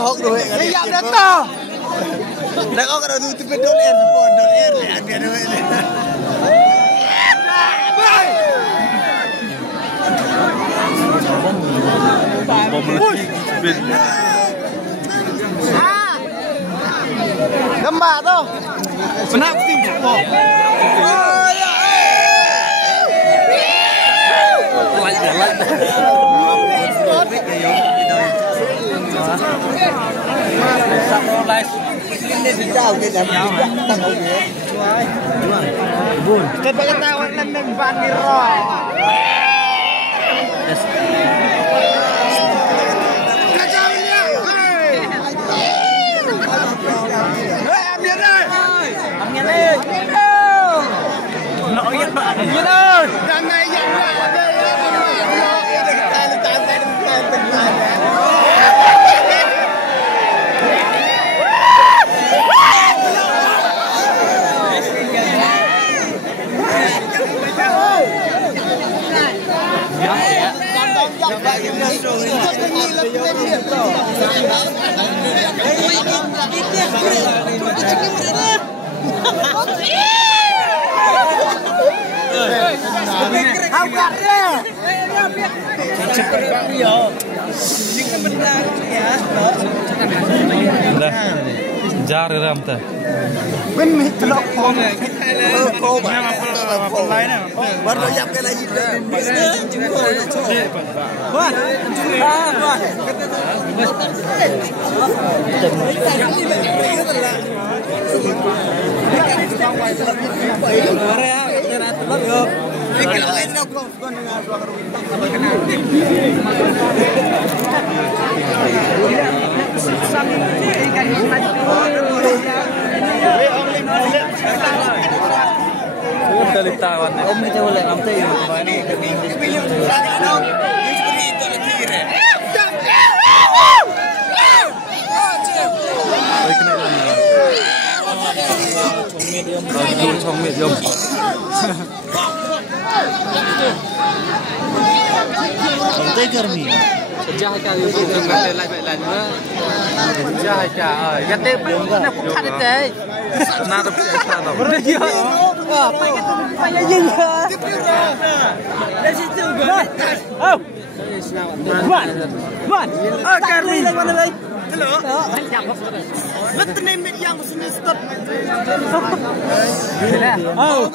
hok duit. Iya betul. Dah kau kena tutup dolar, dolar ada duit ni. Gambar tu. Benar tim tu. Kan pakai tawar nendang ban ni roh. Kacaunya. Hei, ambil dah. Ambil dah. Nak ayat dah. Ambil dah. Dan ayat dah. Jar ram ta. Ben meh telok pom. Kau baru yang ke lagi. Buat. Buat. Tawan. Om kita boleh ambil ini. Trong medium. Sampai germi. Sejak kali itu kata lain nữa. Sejak kali. Kata nak pukat itu. Nak tapi tak tahu. Payah juga. Dari situ gua. Oh. Buat. Kali lagi mana lagi? Hello. Betul ni yang sini stop. Oh.